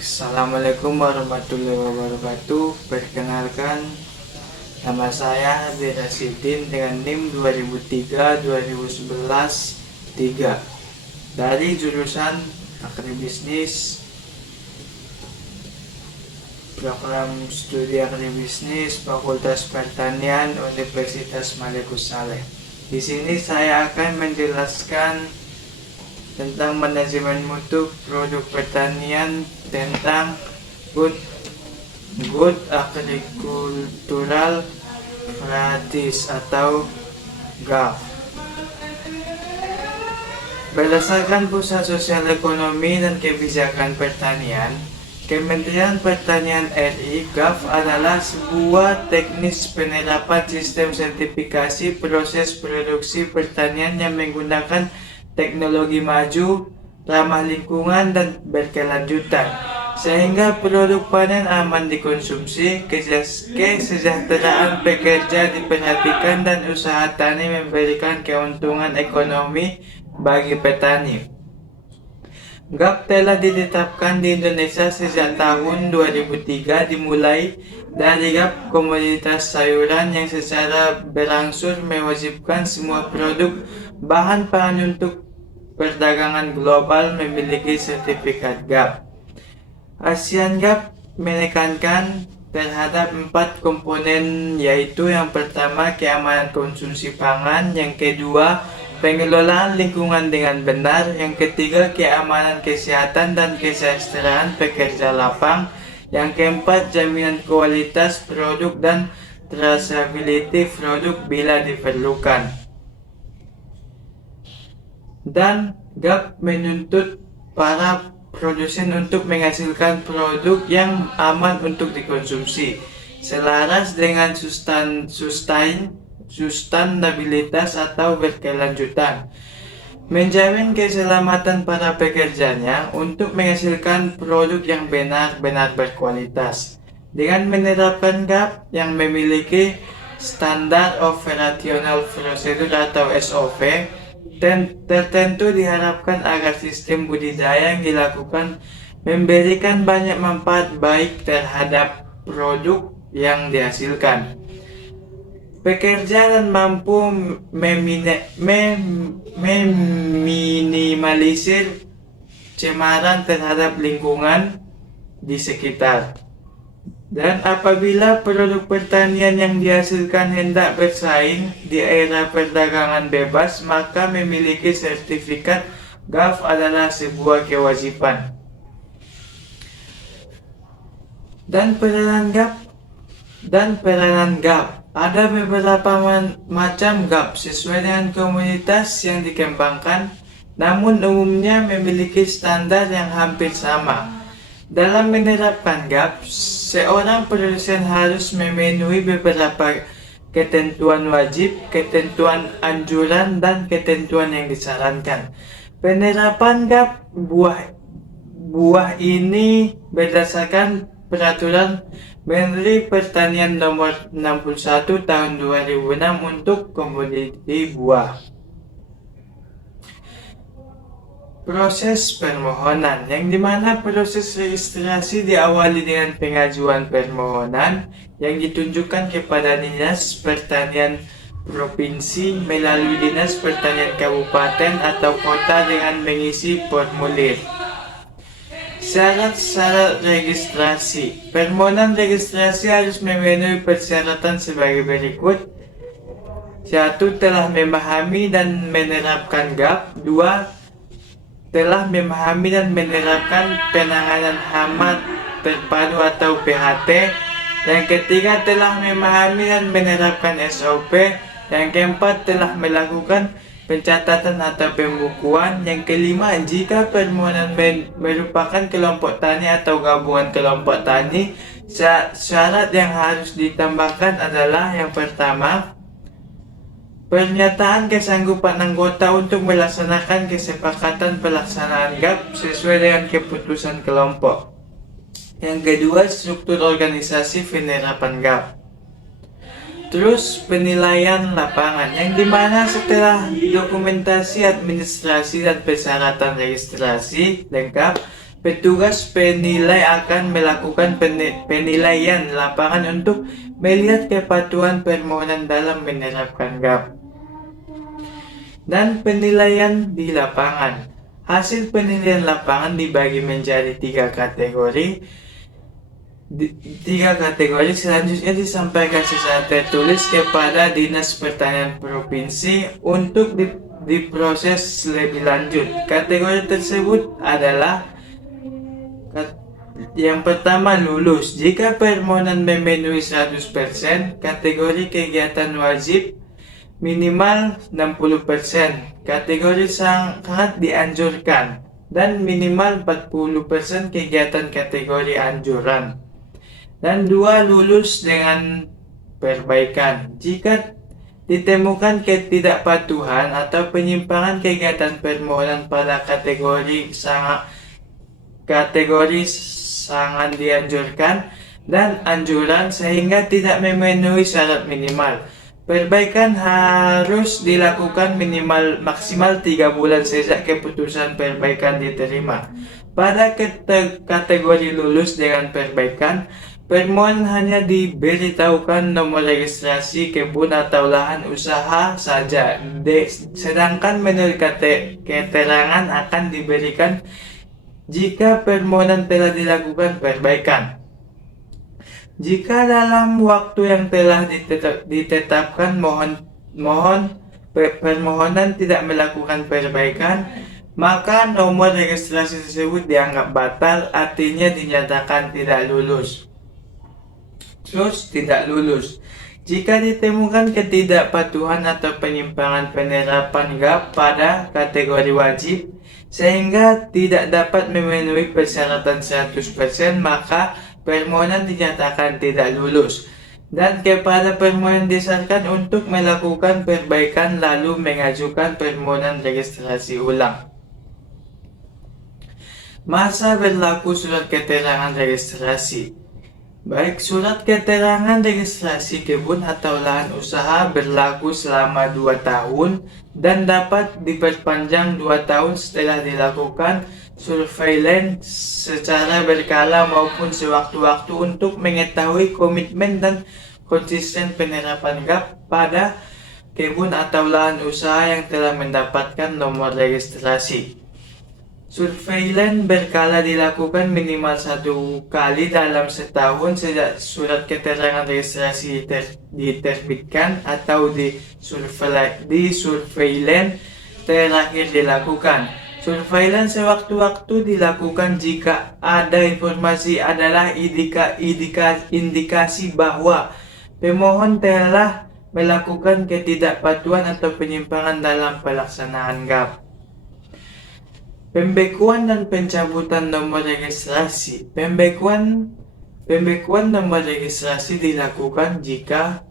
Assalamualaikum warahmatullahi wabarakatuh. Perkenalkan, nama saya Hadi Rasidin dengan NIM 2003-2011-3 dari jurusan Agribisnis, program studi Agribisnis, Fakultas Pertanian, Universitas Malikus Saleh. Di sini saya akan menjelaskan tentang manajemen mutu produk pertanian, tentang Good Agricultural Practice atau GAP. Berdasarkan Pusat Sosial Ekonomi dan Kebijakan Pertanian, Kementerian Pertanian RI, GAP adalah sebuah teknis penerapan sistem sertifikasi proses produksi pertanian yang menggunakan teknologi maju, ramah lingkungan, dan berkelanjutan, sehingga produk panen aman dikonsumsi, kesejahteraan pekerja diperhatikan, dan usaha tani memberikan keuntungan ekonomi bagi petani. GAP telah ditetapkan di Indonesia sejak tahun 2003, dimulai dari GAP komoditas sayuran yang secara berangsur mewajibkan semua produk bahan pangan untuk perdagangan global memiliki sertifikat GAP. ASEAN GAP menekankan terhadap 4 komponen, yaitu yang pertama keamanan konsumsi pangan, yang kedua pengelolaan lingkungan dengan benar, yang ketiga keamanan kesehatan dan kesejahteraan pekerja lapang, yang keempat jaminan kualitas produk dan traceability produk bila diperlukan. Dan GAP menuntut para produsen untuk menghasilkan produk yang aman untuk dikonsumsi, selaras dengan sustainabilitas atau berkelanjutan, menjamin keselamatan para pekerjanya untuk menghasilkan produk yang benar-benar berkualitas. Dengan menerapkan GAP yang memiliki standar operational procedure atau SOP tertentu, diharapkan agar sistem budidaya yang dilakukan memberikan banyak manfaat baik terhadap produk yang dihasilkan. Pekerja dan mampu meminimalisir cemaran terhadap lingkungan di sekitar. Dan apabila produk pertanian yang dihasilkan hendak bersaing di era perdagangan bebas, maka memiliki sertifikat GAP adalah sebuah kewajiban. Dan peranan GAP. Ada beberapa macam GAP sesuai dengan komunitas yang dikembangkan, namun umumnya memiliki standar yang hampir sama. Dalam menerapkan GAP, seorang produsen harus memenuhi beberapa ketentuan wajib, ketentuan anjuran, dan ketentuan yang disarankan. Penerapan GAP buah ini berdasarkan Peraturan Menteri Pertanian Nomor 61 Tahun 2006 untuk komoditi buah. Proses permohonan, yang dimana proses registrasi diawali dengan pengajuan permohonan yang ditunjukkan kepada Dinas Pertanian Provinsi melalui Dinas Pertanian Kabupaten atau Kota dengan mengisi formulir. Syarat-syarat registrasi. Permohonan registrasi harus memenuhi persyaratan sebagai berikut. 1. Telah memahami dan menerapkan GAP. 2. Telah memahami dan menerapkan penanganan hama terpadu atau PHT. Yang ketiga, telah memahami dan menerapkan SOP. Yang keempat, telah melakukan pencatatan atau pembukuan. Yang kelima, jika permohonan merupakan kelompok tani atau gabungan kelompok tani, syarat yang harus ditambahkan adalah yang pertama, pernyataan kesanggupan anggota untuk melaksanakan kesepakatan pelaksanaan GAP sesuai dengan keputusan kelompok. Yang kedua, struktur organisasi penerapan GAP. Terus penilaian lapangan, yang dimana setelah dokumentasi administrasi dan persyaratan registrasi lengkap, Petugas penilai akan melakukan penilaian lapangan untuk melihat kepatuhan permohonan dalam menerapkan GAP. Dan penilaian di lapangan. Hasil penilaian lapangan dibagi menjadi tiga kategori. Tiga kategori selanjutnya disampaikan secara tertulis kepada Dinas Pertanian Provinsi untuk diproses lebih lanjut. Kategori tersebut adalah yang pertama, lulus. Jika permohonan memenuhi 100%, kategori kegiatan wajib minimal 60%, kategori sangat dianjurkan, dan minimal 40% kegiatan kategori anjuran. Dan dua, lulus dengan perbaikan. Jika ditemukan ketidakpatuhan atau penyimpangan kegiatan permohonan pada kategori sangat dianjurkan dan anjuran sehingga tidak memenuhi syarat minimal, perbaikan harus dilakukan maksimal 3 bulan sejak keputusan perbaikan diterima. Pada kategori lulus dengan perbaikan, permohonan hanya diberitahukan nomor registrasi kebun atau lahan usaha saja, sedangkan menurut keterangan akan diberikan jika permohonan telah dilakukan perbaikan. Jika dalam waktu yang telah ditetapkan permohonan tidak melakukan perbaikan, maka nomor registrasi tersebut dianggap batal, artinya dinyatakan tidak lulus. Terus, tidak lulus. Jika ditemukan ketidakpatuhan atau penyimpangan penerapan GAP pada kategori wajib, sehingga tidak dapat memenuhi persyaratan 100%, maka permohonan dinyatakan tidak lulus. Dan kepada permohonan disarankan untuk melakukan perbaikan lalu mengajukan permohonan registrasi ulang. Masa berlaku surat keterangan registrasi. Baik, surat keterangan registrasi kebun atau lahan usaha berlaku selama 2 tahun dan dapat diperpanjang 2 tahun setelah dilakukan surveillance secara berkala maupun sewaktu-waktu untuk mengetahui komitmen dan konsisten penerapan GAP pada kebun atau lahan usaha yang telah mendapatkan nomor registrasi. Surveillance berkala dilakukan minimal 1 kali dalam setahun sejak surat keterangan registrasi diterbitkan atau di surveillance terakhir dilakukan. Surveillance sewaktu-waktu dilakukan jika ada informasi adalah indikasi bahwa pemohon telah melakukan ketidakpatuhan atau penyimpangan dalam pelaksanaan GAP. Pembekuan dan pencabutan nomor registrasi. Pembekuan nomor registrasi dilakukan jika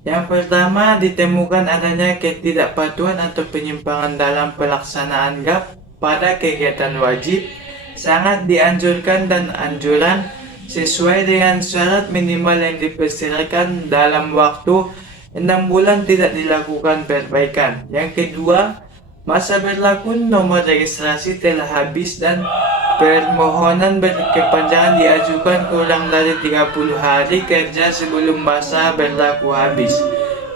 yang pertama, ditemukan adanya ketidakpatuhan atau penyimpangan dalam pelaksanaan GAP pada kegiatan wajib, sangat dianjurkan dan anjuran sesuai dengan syarat minimal yang dipersyaratkan dalam waktu 6 bulan tidak dilakukan perbaikan. Yang kedua, masa berlaku nomor registrasi telah habis dan permohonan berkepanjangan diajukan kurang dari 30 hari kerja sebelum masa berlaku habis.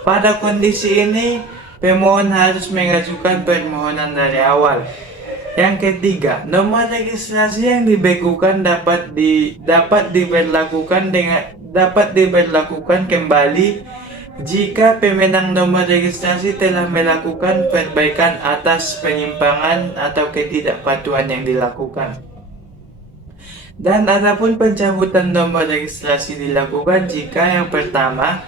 Pada kondisi ini, pemohon harus mengajukan permohonan dari awal. Yang ketiga, nomor registrasi yang dibekukan dapat diberlakukan kembali jika pemenang nomor registrasi telah melakukan perbaikan atas penyimpangan atau ketidakpatuhan yang dilakukan. Dan adapun pencabutan nomor registrasi dilakukan jika yang pertama,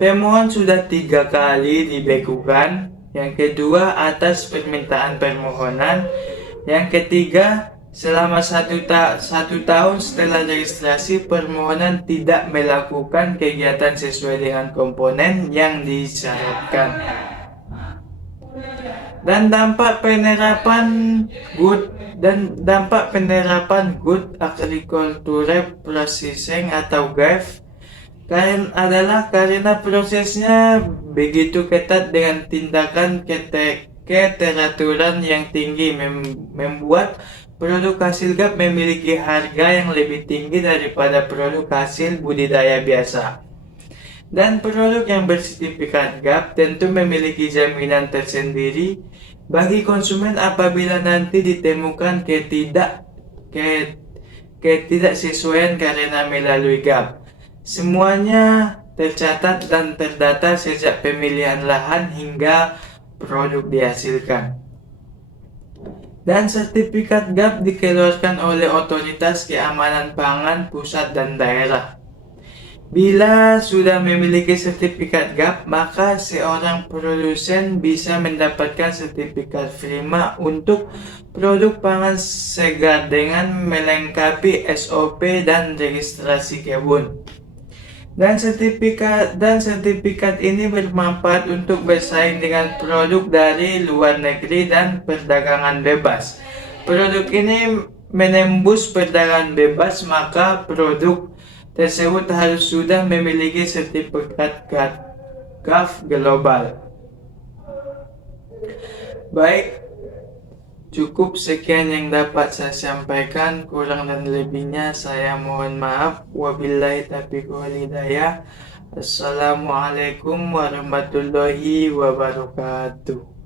pemohon sudah 3 kali dibekukan, yang kedua atas permintaan permohonan, yang ketiga selama 1 tahun setelah registrasi permohonan tidak melakukan kegiatan sesuai dengan komponen yang disyaratkan. Dan dampak penerapan Good Agriculture Processing atau GAP karena prosesnya begitu ketat dengan tindakan keteraturan yang tinggi, membuat Produk hasil GAP memiliki harga yang lebih tinggi daripada produk hasil budidaya biasa. Dan produk yang bersertifikat GAP tentu memiliki jaminan tersendiri bagi konsumen apabila nanti ditemukan ketidaksesuaian karena melalui GAP. Semuanya tercatat dan terdata sejak pemilihan lahan hingga produk dihasilkan. Dan sertifikat GAP dikeluarkan oleh Otoritas Keamanan Pangan Pusat dan Daerah. Bila sudah memiliki sertifikat GAP, maka seorang produsen bisa mendapatkan sertifikat prima untuk produk pangan segar dengan melengkapi SOP dan registrasi kebun. Dan sertifikat ini bermanfaat untuk bersaing dengan produk dari luar negeri dan perdagangan bebas. Produk ini menembus perdagangan bebas, maka produk tersebut harus sudah memiliki sertifikat GAP global. Baik, cukup sekian yang dapat saya sampaikan. Kurang dan lebihnya saya mohon maaf. Wabillahi taufiq wal hidayah. Assalamualaikum warahmatullahi wabarakatuh.